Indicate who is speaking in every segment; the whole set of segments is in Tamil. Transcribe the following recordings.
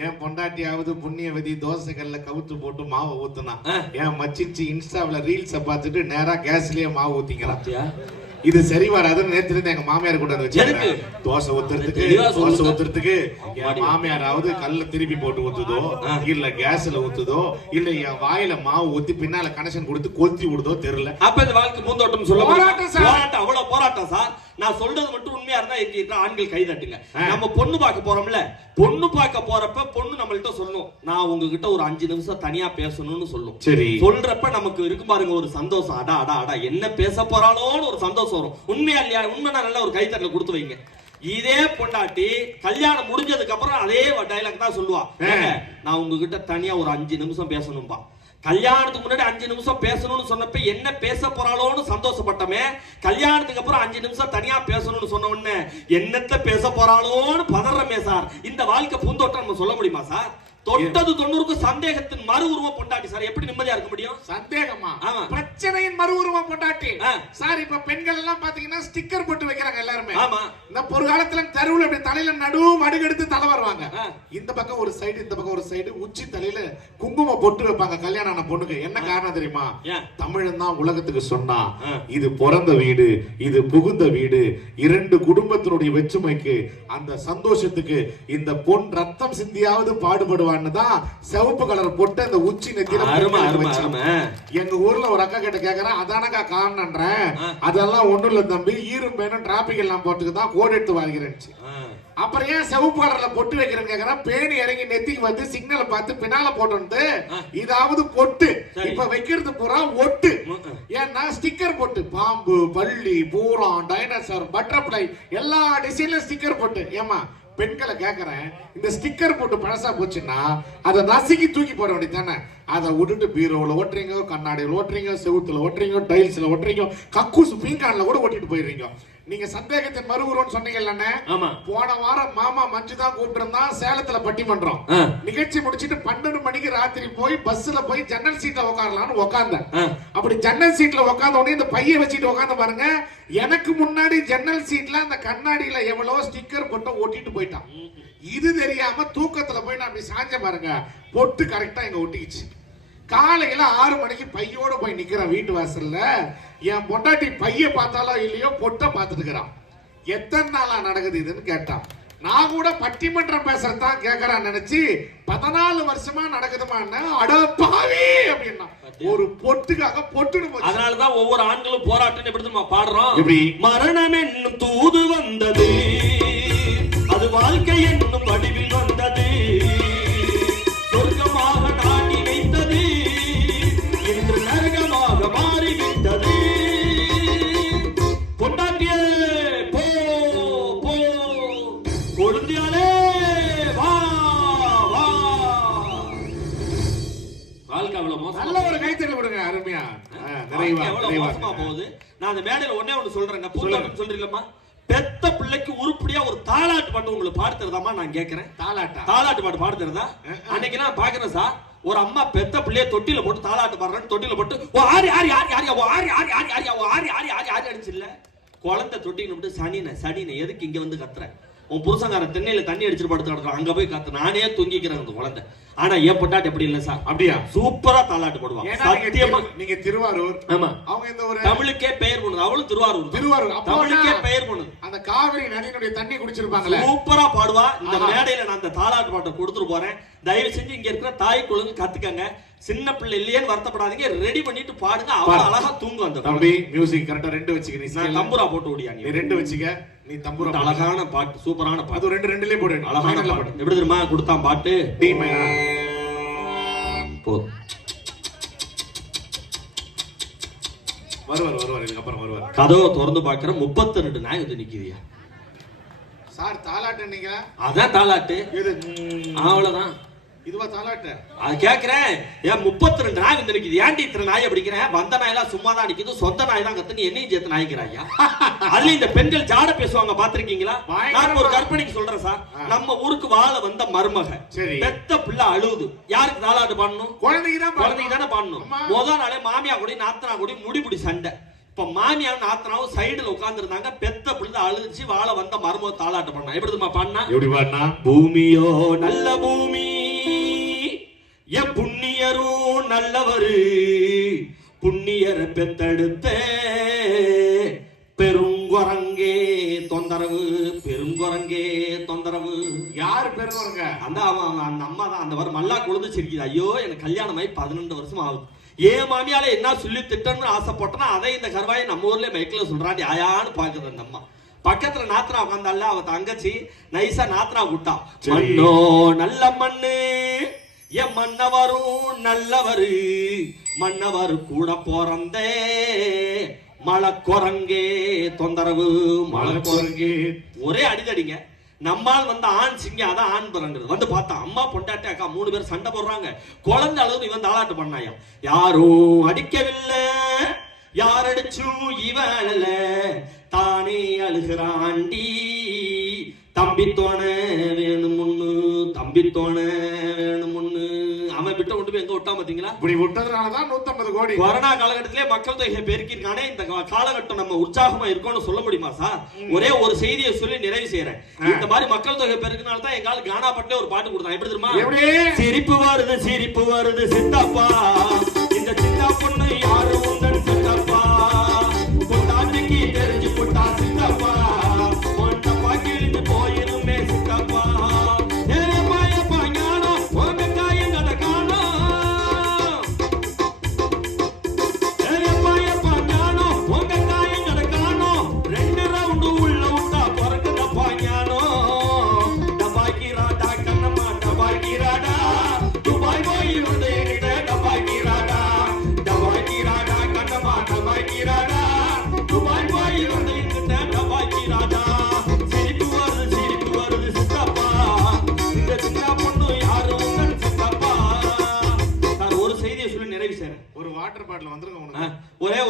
Speaker 1: என் பொண்டாட்டியாவது புண்ணியவதி தோசைகள்ல கவுத்து போட்டு மாவை ஊத்துனா. என் மச்சிச்சு இன்ஸ்டாவுல ரீல்ஸ பார்த்துட்டு நேரா கேஸ்லயே மாவு ஊத்திக்கிறான்? இது சரி வராதுன்னு நேத்துல இருந்து எங்க மாமியார் கொண்டாந்து வச்சிருக்கேன்? தோசை ஊத்துறதுக்கு. தோசை ஊத்துறதுக்கு என். மாமியாராவது கல்ல திருப்பி போட்டு ஊத்துதோ. இல்ல கேஸ்ல ஊத்துதோ இல்ல என் வாயில மாவு ஊத்தி பின்னால கனெக்ஷன் கொடுத்து கொத்தி விடுதோ தெரியல
Speaker 2: அப்ப இந்த வாழ்க்கை பூந்தோட்டம் சொல்ல?
Speaker 1: போராட்டம்
Speaker 2: போராட்டம் சார் நான் சொல்றது மட்டும் உண்மையா இருந்தா ஆண்கள் கை தட்டுங்க. நம்ம பொண்ணு பார்க்க போறோம்ல. பொண்ணு பார்க்க போறப்ப பொண்ணு நம்மள்ட்ட சொல்லணும். நான் உங்ககிட்ட ஒரு அஞ்சு நிமிஷம் தனியா பேசணும்னு சொல்லும்.
Speaker 1: சரி.
Speaker 2: சொல்றப்ப நமக்கு இருக்கு பாருங்க ஒரு சந்தோஷம். அடா அடா அடா என்ன பேச போறாளோன்னு ஒரு சந்தோஷம் வரும். உண்மையா இல்லையா? உண்மை நல்ல ஒரு கைத்தட்டல கொடுத்து வைங்க. இதே பொண்டாட்டி கல்யாணம் முடிஞ்சதுக்கு அப்புறம் அதே டைலாக் தான் சொல்லுவா. நான் உங்ககிட்ட தனியா ஒரு அஞ்சு நிமிஷம் பேசணும்பா. கல்யாணத்துக்கு முன்னாடி அஞ்சு நிமிஷம் பேசணும்னு சொன்னப்ப என்ன பேச போறாளோன்னு சந்தோஷப்பட்டமே. கல்யாணத்துக்கு அப்புறம் அஞ்சு நிமிஷம் தனியா பேசணும்னு சொன்ன உடனே என்னத்த பேச போறாளோன்னு பதறமே சார். இந்த வாழ்க்கை பூந்தோட்டம் நம்ம சொல்ல முடியுமா சார்? தொட்டது தொண்ணூறுக்கு சந்தேகத்தின் மறு உருவம் பொண்டாட்டி. சார் எப்படி நிம்மதியா இருக்க முடியும்?
Speaker 1: சந்தேகமா. பிரச்சனையின் மறு உருவம் பொண்டாட்டி. சார் இப்ப பெண்கள் எல்லாம் பாத்தீங்கன்னா ஸ்டிக்கர் போட்டு வைக்கிறாங்க எல்லாருமே.
Speaker 2: ஆமா.
Speaker 1: இந்த ஒரு காலத்துல தெருவுல இப்படி தலையில நடு மடுகெடுத்து தலை வருவாங்க. இந்த பக்கம் ஒரு சைடு இந்த பக்கம் ஒரு சைடு உச்சி தலையில குங்குமம் பொட்டு வைப்பாங்க கல்யாணம் ஆன பொண்ணுக்கு. என்ன காரணம் தெரியுமா? தமிழன் தான் உலகத்துக்கு சொன்னா. இது பிறந்த வீடு இது புகுந்த வீடு இரண்டு குடும்பத்தினுடைய வெற்றுமைக்கு அந்த சந்தோஷத்துக்கு இந்த பொன் ரத்தம் சிந்தியாவது பாடுபடுவான்னு தான் சிவப்பு கலர் போட்டு அந்த உச்சி நெத்தியில எங்க ஊர்ல ஒரு அக்கா கிட்ட கேக்குறேன் அதானக்கா காரணன்றேன்
Speaker 2: ஆ.
Speaker 1: அதெல்லாம் ஒண்ணும் இல்ல தம்பி ஈரும் பேனும் டிராபிக் எல்லாம் போட்டுக்கு தான் கோடு எடுத்து வாழ்கிறேன்
Speaker 2: ஆ.
Speaker 1: அப்புறம் ஏன் சிவப்பு கலர்ல பொட்டு வைக்கிறேன்னு கேக்குறேன் பேணி இறங்கி நெத்திக்கு வந்து சிக்னலை பார்த்து பின்னால போட்டு. இதாவது பொட்டு. இப்ப வைக்கிறது பூரா ஒட்டு. ஏன்னா ஸ்டிக்கர் போட்டு பாம்பு பள்ளி பூரம் டைனோசர் பட்டர்ஃபிளை எல்லா டிசைன்ல ஸ்டிக்கர் போட்டு ஏமா பெண்களை கேட்குறேன் இந்த ஸ்டிக்கர் போட்டு பழசா போச்சுன்னா அதை நசுக்கி தூக்கி போட வேண்டியதானே அதை விட்டுட்டு பீரோவில் ஓட்டுறீங்க கண்ணாடியில் ஓட்டுறீங்க செவுத்துல ஓட்டுறீங்க டைல்ஸ்ல ஓட்டுறீங்க கக்கூசு பீங்கானில் கூட ஓட்டிட்டு போயிடுறீங்க. நீங்க சந்தேகத்தின் மறு உருவம்னு சொன்னீங்கல்ல
Speaker 2: ஆமா.
Speaker 1: போன வாரம் மாமா மஞ்சு தான் கூப்பிட்டு சேலத்துல பட்டிமன்றம். நிகழ்ச்சி முடிச்சிட்டு பன்னெண்டு மணிக்கு ராத்திரி போய் பஸ்ல போய் ஜன்னல் சீட்ல உட்காரலாம்னு உட்கார்ந்தேன். அப்படி ஜன்னல் சீட்ல உட்கார்ந்த உடனே இந்த பைய வச்சுட்டு உட்கார்ந்து பாருங்க எனக்கு முன்னாடி ஜன்னல் சீட்ல அந்த கண்ணாடியில எவ்வளவு ஸ்டிக்கர் போட்டு ஓட்டிட்டு போயிட்டான். இது தெரியாம தூக்கத்துல போய் நான் அப்படி சாஞ்ச பாருங்க. பொட்டு கரெக்டா இங்க ஒட்டிக்கிச்சு. காலையில ஆறு மணிக்கு பையோட போய் நிக்கிறேன் வீட்டு வாசல்ல என் பொண்டாட்டி பைய பார்த்தாலோ இல்லையோ பொட்டை பார்த்துட்டு இருக்கிறான். எத்தனை நாளா நடக்குது இதுன்னு கேட்டான். நான் கூட பட்டிமன்றம் பேசுறதான் கேக்குறான்னு நினைச்சு பதினாலு வருஷமா நடக்குதுமான்னு அட பாவி அப்படின்னா. ஒரு பொட்டுக்காக பொட்டுன்னு போச்சு.
Speaker 2: அதனாலதான் ஒவ்வொரு ஆண்களும் போராட்டம் எப்படி தெரியுமா பாடுறோம்?
Speaker 1: எப்படி?
Speaker 2: மரணம் என்னும் தூது வந்தது. அது வாழ்க்கை என்னும் வடிவில் வந்தது. போகுது நான் அந்த மேடையில ஒண்ணே ஒண்ணு சொல்றேங்க பூந்தோட்டம் சொல்றீங்களா பெத்த பிள்ளைக்கு உருப்படியா ஒரு தாலாட்டு பாட்டு உங்களுக்கு பாடு தருதாமா நான் கேக்குறேன்
Speaker 1: தாலாட்டா
Speaker 2: தாலாட்டு பாட்டு பாடு தருதா அன்னைக்கு நான் பாக்குறேன் சார் ஒரு அம்மா பெத்த பிள்ளைய தொட்டில போட்டு தாலாட்டு பாடுறேன்னு தொட்டில போட்டு ஓ ஆரி ஆரி ஆரி ஆரியா ஓ ஆரி ஆரி ஆரி ஆரியா ஓ ஆரி ஆரி ஆரி ஆரி அடிச்சு இல்ல குழந்தை தொட்டின்னு சனின சனின எதுக்கு இங்க வந்து கத்துற உன் புருஷங்கார தென்னையில தண்ணி அடிச்சுட்டு படுத்து கிடக்குறான் அங்க போய் கத்து நானே தூங்கிக்கிறேன் அந்த குழந்தை. ஆனா ஏன் பொட்டாட்டி அப்படி இல்ல சார்?
Speaker 1: அப்படியா?
Speaker 2: சூப்பரா தாலாட்டு பாடுவாங்க
Speaker 1: நீங்க
Speaker 2: சத்தியமா
Speaker 1: திரு- நீங்க திருவாரூர்.
Speaker 2: ஆமா.
Speaker 1: அவங்க இந்த ஒரு
Speaker 2: தமிழுக்கே பெயர் பண்ணுது அவளும் திருவாரூர்.
Speaker 1: திருவாரூர்.
Speaker 2: தமிழுக்கே பெயர் பண்ணுது
Speaker 1: அந்த காவிரி நதியினுடைய தண்ணி குடிச்சிருப்பாங்களே
Speaker 2: சூப்பரா பாடுவா. இந்த. மேடையில நான் அந்த தாலாட்டு பாட்டை கொடுத்துட்டு போறேன். தயவு செஞ்சு இங்க இருக்கிற தாய் குழந்தை கத்துக்கங்க. சின்ன பிள்ளை இல்லையேன்னு வருத்தப்படாதீங்க. ரெடி பண்ணிட்டு பாடுங்க.
Speaker 1: பாடு.
Speaker 2: அழகா தூங்கும் அந்த.
Speaker 1: தம்பி மியூசிக் கரெக்டா ரெண்டு வச்சுக்க நீ.
Speaker 2: தம்புரா போட்டு ஓடியா
Speaker 1: நீ? ரெண்டு வச்சுக்க நீ தம்புரா.
Speaker 2: அழகான பாட்டு சூப்பரான பாட்டு.
Speaker 1: அது ரெண்டு ரெண்டுலயே போடு.
Speaker 2: அழகான பாட்டு. எப்படி தெரியுமா? கொடுத்தான் பாட்டு.
Speaker 1: டி மைனா
Speaker 2: போதும்
Speaker 1: வருவார் வருவார். இதுக்கப்புறம் வருவார்.
Speaker 2: கதவை திறந்து பாக்குற முப்பத்தி ரெண்டு நாய் வந்து நிக்குதியா
Speaker 1: சார் தாலாட்டு
Speaker 2: அதான் தாலாட்டு. அவ்வளவுதான்.
Speaker 1: இதுவா
Speaker 2: அது கேக்குறேன். ஏன் முப்பத்தி ரெண்டு நாய் வந்து ஏன்டி இத்தனை நாய் அப்படிங்கிறேன் வந்த நாய் எல்லாம் சும்மா தான் நிக்குது. சொந்த நாய் தான் கத்துன்னு என்னையும் சேர்த்து நாய்க்கிறாயா அதுல இந்த பெண்கள் ஜாட பேசுவாங்க பாத்திருக்கீங்களா? நான் ஒரு கற்பனைக்கு சொல்றேன் சார். நம்ம ஊருக்கு வாழ வந்த மருமக. பெத்த பிள்ளை அழுவுது. யாருக்கு தாளாட்டு பாடணும்?
Speaker 1: குழந்தைக்கு தான்
Speaker 2: குழந்தைக்கு தானே பாடணும்.
Speaker 1: அம்மா.
Speaker 2: முத நாளே மாமியா கூடி நாத்தனா கூடி முடிபிடி சண்டை. இப்ப மாமியார் நாத்தனாவும் சைடுல உட்கார்ந்துருந்தாங்க. பெத்த பிள்ளை அழுதுச்சு வாழ வந்த மருமக தாளாட்ட பண்ணா எப்படி
Speaker 1: பாருனா
Speaker 2: பூமியோ நல்ல பூமி. என் புண்ணியரும் நல்லவரு. புண்ணியரை பெத்தெடுத்த பெருங்குரங்கே தொந்தரவு பெருங்குரங்கே தொந்தரவு.
Speaker 1: யாரு பெருமைங்க
Speaker 2: அந்த அவன் அந்த அம்மா தான். அந்த வர மல்லா கொழுந்து சிரிக்குது. ஐயோ எனக்கு கல்யாணம் ஆகி பதினெண்டு வருஷம் ஆகுது. ஏன் மாமியால என்ன சொல்லி திட்டணும்னு ஆசைப்பட்டனா அதை இந்த கருவாயை நம்ம ஊர்ல மைக்கில் சொல்றான் யாயான்னு பாக்குது அந்த அம்மா. பக்கத்துல நாத்ரா உட்காந்தால அவ தங்கச்சி நைசா நாத்ரா விட்டா. மண்ணோ நல்ல மண்ணு. என் மன்னவரும் நல்லவரு மன்னவர் கூட பிறந்தே. மழை குரங்கே தொந்தரவு மழை குரங்கே ஒரே அடிதடிங்க. நம்மால் வந்து ஆண் சிங்க அதான் ஆண் பிறங்குறது வந்து பார்த்தா அம்மா பொண்டாட்டி அக்கா மூணு பேர் சண்டை போடுறாங்க. குழந்தை அளவு இவன் தாளாட்டு பண்ணாயம். யாரும் அடிக்கவில்லை. யார் அடிச்சும் இவன் தானே அழுகிறாண்டி. தம்பி தோண வேணும் ஒண்ணு தம்பி தோண வேணும் ஒண்ணு. அவன் விட்ட கொண்டு போய் எங்க விட்டான் பாத்தீங்களா
Speaker 1: இப்படி விட்டதுனாலதான் நூத்தம்பது கோடி.
Speaker 2: கொரோனா காலகட்டத்திலே மக்கள் தொகை பெருக்கிருக்கானே இந்த காலகட்டம் நம்ம உற்சாகமா இருக்கோம்னு சொல்ல முடியுமா சார்? ஒரே ஒரு செய்தியை சொல்லி நிறைவு செய்யறேன் இந்த மாதிரி மக்கள் தொகை பெருக்கினால தான் எங்கால கானாப்பட்டிலே ஒரு பாட்டு கொடுத்தான் எப்படி தெரியுமா? சிரிப்பு வருது சிரிப்பு வருது சித்தப்பா.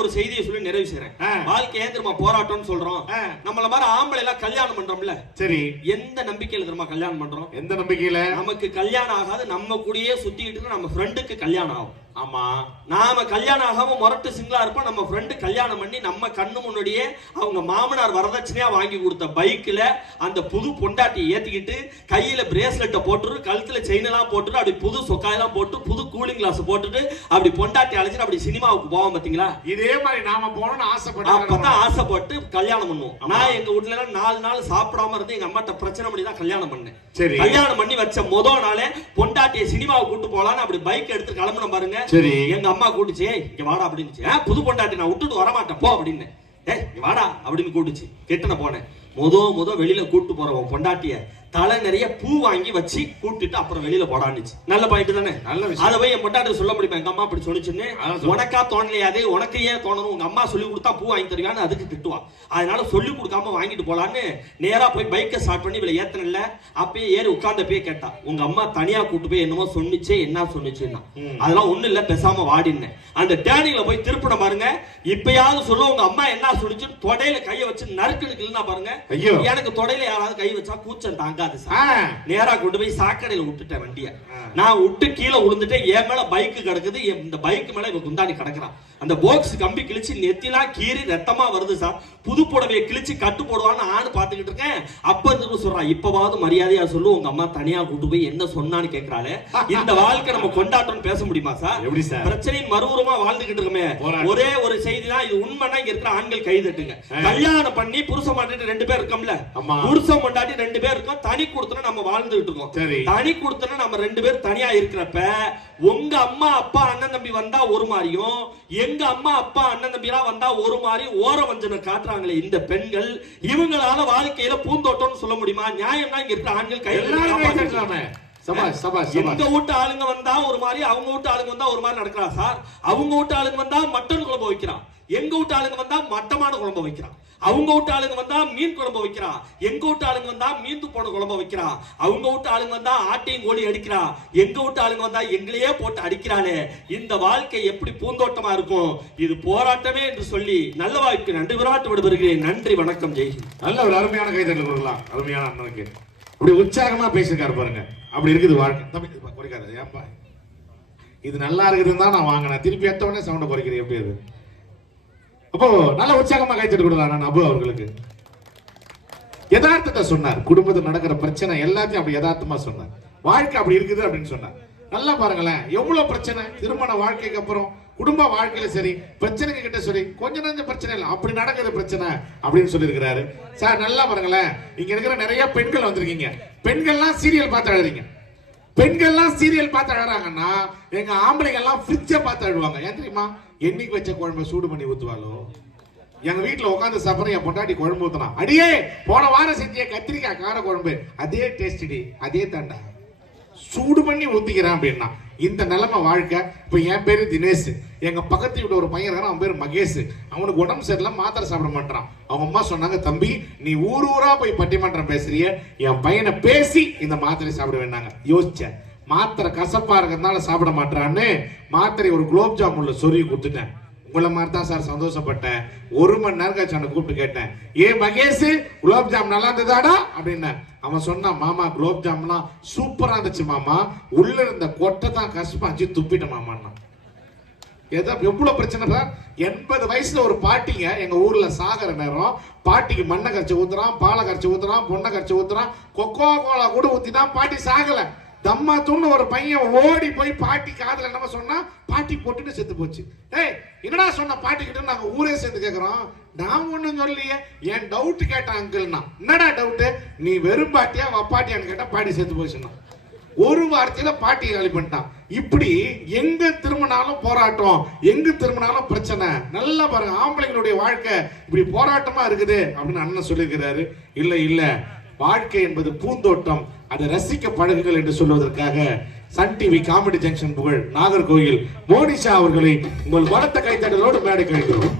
Speaker 2: ஒரே செய்தியை சொல்லி நிறைவு செய்றேன். ஆ. வாழ்க்கை ஏன் தெரியுமா போராட்டம்னு சொல்றோம். நம்மள மாதிரி ஆம்பளை எல்லாம் கல்யாணம் பண்றோம்ல.
Speaker 1: சரி.
Speaker 2: எந்த நம்பிக்கையில தெரியுமா கல்யாணம் பண்றோம்?
Speaker 1: எந்த நம்பிக்கையில?
Speaker 2: நமக்கு கல்யாணம் ஆகாது நம்ம கூடயே இருக்க நம்ம ஃப்ரெண்டுக்கு கல்யாணம் ஆகும்.
Speaker 1: ஆமா.
Speaker 2: நாம கல்யாணம் ஆகாம முரட்டு சிங்கிளா இருப்போம். நம்ம ஃப்ரெண்டு கல்யாணம் பண்ணி நம்ம கண்ணு முன்னாடியே அவங்க மாமனார் வரதட்சணையா வாங்கி கொடுத்த பைக்ல அந்த புது பொண்டாட்டி ஏத்திக்கிட்டு கையில பிரேஸ்லெட்டை போட்டுரு கழுத்துல செயின் எல்லாம் போட்டுரு அப்படி புது சொக்காயெல்லாம் போட்டு புது கூலிங் கிளாஸ் போட்டுட்டு அப்படி பொண்டாட்டி அழைச்சிட்டு அப்படி சினிமாவுக்கு போவோம் பாத்தீங்களா?
Speaker 1: இதே மாதிரி நாம போகணும்னு
Speaker 2: அப்பதான்
Speaker 1: ஆசைப்பட்டேன்
Speaker 2: ஆசைப்பட்டு கல்யாணம் பண்ணுவோம். நான் எங்க வீட்ல எல்லாம் நாலு நாள் சாப்பிடாம இருந்து எங்க அம்மாட்ட பிரச்சனை பண்ணி தான் கல்யாணம் பண்ணேன்.
Speaker 1: சரி.
Speaker 2: கல்யாணம் பண்ணி வச்ச முத நாளே பொண்டாட்டிய சினிமாவை கூட்டு போலான்னு அப்படி பைக் எடுத்து கிளம்புன பாருங்க.
Speaker 1: சரி
Speaker 2: எங்க அம்மா கூட்டுச்சு. இங்க வாடா அப்படின்னு புது பொண்டாட்டி நான் விட்டுட்டு வரமாட்டேன். போ அப்படின்னு. ஏய் வாடா அப்படின்னு கூட்டுச்சு. கிட்டன போனேன். முதோ முதோ வெளியில கூட்டு போறவன் பொண்டாட்டிய தலை நிறைய பூ வாங்கி வச்சு கூட்டிட்டு அப்புறம் வெளியில போடான்னுச்சு. நல்ல பாயிண்ட் தானே?
Speaker 1: நல்ல விஷயம்.
Speaker 2: அதை போய் என் பொண்டாட்டி சொல்ல முடியுமா? எங்க அம்மா அப்படி சொன்னிச்சுன்னு?
Speaker 1: அதான் சொல்லு.
Speaker 2: உனக்கா தோணலையாது? உனக்கு ஏன் தோணணும்? உங்க அம்மா சொல்லி கொடுத்தா பூ வாங்கி தருவியான்னு அதுக்கு திட்டுவா. அதனால சொல்லி கொடுக்காம வாங்கிட்டு போலான்னு நேரா போய் பைக்கை ஸ்டார்ட் பண்ணி இவளை ஏத்தனல அப்பயே ஏறி உட்கார்ந்தப்பயே கேட்டா உங்க அம்மா தனியா கூட்டு போய் என்னமோ சொன்னிச்சே என்ன சொன்னிச்சுன்னா. அதெல்லாம் ஒண்ணு இல்ல பேசாம வாடினேன். அந்த டேர்னிங்ல போய் திருப்பின பாருங்க. இப்பயாவது சொல்ல உங்க அம்மா என்ன சொல்லிச்சுன்னு தொடையில கைய வச்சு நறுக்கணுக்குன்னா பாருங்க.
Speaker 1: ஐயோ.
Speaker 2: எனக்கு தொடையில யாராவது கை வச்சா கூச்சம் சார்.
Speaker 1: ஆ,
Speaker 2: நேரா கொண்டு போய் சாக்கடையில விட்டுட்டேன் வண்டிய. நான் விட்டு கீழே விழுந்துட்டேன் என் மேல பைக் கிடக்குது. இந்த பைக் மேல இவன் குந்தாணி கிடக்குறான். அந்த பாக்ஸ் கம்பி கிழிச்சு நெத்திலாம் கீறி ரத்தமா வருது சார். புது புடவையை கிழிச்சு கட்டு போடுவான்னு ஆணு பாத்துக்கிட்டு இருக்கேன். அப்ப இருந்து சொல்றான் இப்பவாவது மரியாதையா சொல்லு உங்க அம்மா தனியா கூட்டு போய் என்ன சொன்னான்னு கேக்குறாளே. இந்த வாழ்க்கை நம்ம கொண்டாட்டம்னு பேச முடியுமா சார்?
Speaker 1: எப்படி சார்?
Speaker 2: பிரச்சனையின் மறுபுறமா வாழ்ந்துகிட்டு இருக்கமே. ஒரே ஒரு செய்தி தான் இது உண்மைனா இங்க இருக்கிற ஆண்கள் கை தட்டுங்க. கல்யாணம் பண்ணி புருஷ மாட்டிட்டு ரெண்டு பேர் இருக்கோம்ல.
Speaker 1: ஆமா.
Speaker 2: புருஷன் பொண்டாட்டி ரெண்டு பேர் இருக்கோம் தனி கொடுத்தனா நம்ம வாழ்ந்துகிட்டு இருக்கோம்.
Speaker 1: சரி.
Speaker 2: தனி கொடுத்தனா நம்ம ரெண்டு பேர் தனியா இருக்கிறப்ப உங்க அம்மா அப்பா அண்ணன் தம்பி வந்தா ஒரு மாதிரியும் எங்க அம்மா அப்பா அண்ணன் தம்பி எல்லாம் வந்தா ஒரு மாதிரி ஓர வஞ்சனை காட்டுறாங்களே இந்த பெண்கள் இவங்களால வாழ்க்கையில பூந்தோட்டம்னு சொல்ல முடியுமா? நியாயம்னா இங்க இருக்கிற ஆண்கள் கை
Speaker 1: எல்லாரும் கை தட்டலாமே சபாஷ் சபாஷ்
Speaker 2: எங்க
Speaker 1: சபாஷ்
Speaker 2: வீட்டு ஆளுங்க வந்தா ஒரு மாதிரி அவங்க வீட்டு ஆளுங்க வந்தா ஒரு மாதிரி நடக்கிறா சார். அவங்க வீட்டு ஆளுங்க வந்தா மட்டன் குழம்பு வைக்கிறான். எங்க வீட்டு ஆளுங்க வந்தா மட்டமான குழம்பு வைக்கிறான் அவங்க வீட்டு ஆளுங்க வந்தா மீன் குழம்பு வைக்கிறான் எங்க வீட்டு ஆளுங்க வந்தா மீந்து போன குழம்பு வைக்கிறான் அவங்க வீட்டு ஆளுங்க வந்தா ஆட்டையும் கோழி அடிக்கிறான் எங்க வீட்டு ஆளுங்க வந்தா எங்களையே போட்டு அடிக்கிறானே இந்த வாழ்க்கை எப்படி பூந்தோட்டமா இருக்கும்? இது போராட்டமே என்று சொல்லி நல்ல வாய்ப்பு நன்றி விராட்டு விடுபடுகிறேன் நன்றி வணக்கம் ஜெய்
Speaker 1: நல்ல ஒரு அருமையான கைதல் கொடுக்கலாம் அருமையான அண்ணனுக்கு. இப்படி உற்சாகமா பேசியிருக்காரு பாருங்க. அப்படி இருக்குது வாழ்க்கை. தம்பி இது ஏன்பா? இது நல்லா இருக்குதுன்னு தான் நான் வாங்கினேன். திருப்பி எத்தவொடனே சவுண்டை குறைக்கிறேன் எப்படி அது? அப்போ நல்ல உற்சாகமா கைத்தட்டு கொடுக்கலாம் நான் அபு அவர்களுக்கு. யதார்த்தத்தை சொன்னார். குடும்பத்தில் நடக்கிற பிரச்சனை எல்லாத்தையும் அப்படி யதார்த்தமா சொன்னார். வாழ்க்கை அப்படி இருக்குது அப்படின்னு சொன்னார். நல்லா பாருங்களேன் எவ்வளவு பிரச்சனை? திருமண வாழ்க்கைக்கு அப்புறம் குடும்ப வாழ்க்கையில சரி பிரச்சனைக்கு கிட்ட சரி கொஞ்ச நஞ்ச பிரச்சனை இல்லை. அப்படி நடக்குது பிரச்சனை அப்படின்னு சொல்லியிருக்கிறாரு. சார் நல்லா பாருங்களேன் இங்க இருக்கிற நிறைய பெண்கள் வந்திருக்கீங்க. பெண்கள்லாம் சீரியல் பார்த்து அழுறீங்க பெண்கள்லாம் சீரியல் பார்த்து அழறாங்கன்னா எங்க ஆம்பளைகள்லாம் ஃப்ரிட்ஜை பார்த்து அழுவாங்க. ஏன் தெரியுமா? என்னைக்கு வச்ச குழம்பை சூடு பண்ணி ஊத்துவாளோ? எங்க வீட்டுல உட்காந்து சாப்பிடுற என் பொட்டாட்டி குழம்பு ஊத்துனா அடியே போன வாரம் செஞ்ச கத்திரிக்காய் கார குழம்பு அதே டேஸ்டி அதே தாண்டா. சூடு பண்ணி ஊத்திக்கிறேன் அப்படின்னா இந்த நிலைமை வாழ்க்கை இப்போ என் பேர் தினேஷ். எங்கள் பக்கத்து வீட்டு ஒரு பையன் இருக்கான் அவன் பேர் மகேஷ். அவனுக்கு உடம்பு சரியில்லை மாத்திரை சாப்பிட மாட்டான் அவங்க அம்மா சொன்னாங்க தம்பி நீ ஊர் ஊரா போய் பட்டிமன்றம் பேசுறிய? என் பையனை பேசி இந்த மாத்திரை சாப்பிட வேண்டாங்க. யோசிச்சேன். மாத்திரை கசப்பாக இருக்கிறதுனால சாப்பிட மாட்டான்னு மாத்திரை ஒரு குலோப் ஜாமுனில் சொருகி கொடுத்துட்டேன். உங்களை மாதிரி தான் சார் சந்தோஷப்பட்டேன். ஒரு மணி நேரம் கழிச்சு அவனை கூப்பிட்டு கேட்டேன். ஏ மகேஷ் குலோப்ஜாம் நல்லா இருந்ததாடா? அப்படின்னு அவன் சொன்னான் மாமா குலோப் ஜாம்லாம் இருந்துச்சு மாமா. உள்ள இருந்த கொட்டை தான் கஷ்டமாச்சு துப்பிட்டேன் மாமான்னா. ஏதோ எவ்வளோ பிரச்சனை சார்? எண்பது வயசுல ஒரு பாட்டிங்க எங்க ஊர்ல சாகிற நேரம். பாட்டிக்கு மண்ணை கரைச்சி ஊத்துறான் பாலை கரைச்சி ஊத்துறான் பொண்ணை கரைச்சி ஊத்துறான். கொக்கோ கோலா கூட ஊத்தி தான் பாட்டி சாகலை. தம்மா ஒரு பையன் ஓடி போய் பாட்டி காதுல என்னமோ சொன்னா பாட்டி போட்டுட்டு செத்து போச்சு. ஏய் என்னடா சொன்ன பாட்டி கிட்ட நாங்க ஊரே சேர்ந்து கேக்குறோம்? நான் ஒண்ணும் சொல்லலையே. என் டவுட் கேட்டான் அங்கிள்னா. என்னடா டவுட் நீ வெறும் பாட்டியா வப்பாட்டியான்னு கேட்டா பாட்டி செத்து போச்சுன்னா ஒரு வார்த்தையில பாட்டியை காலி பண்ணிட்டான். இப்படி எங்க திரும்பினாலும் போராட்டம் எங்க திரும்பினாலும் பிரச்சனை. நல்லா பாருங்க ஆம்பளைங்களுடைய வாழ்க்கை இப்படி போராட்டமா இருக்குது அப்படின்னு அண்ணன் சொல்லியிருக்கிறாரு. இல்ல இல்ல. வாழ்க்கை என்பது பூந்தோட்டம். அதை ரசிக்க பழகுங்கள் என்று சொல்வதற்காக சன் டிவி காமெடி ஜங்ஷன் புகழ் நாகர்கோயில் மோனிஷா அவர்களை உங்கள் வளர்த்த கைத்தடலோடு மேடை கழிக்கிறோம்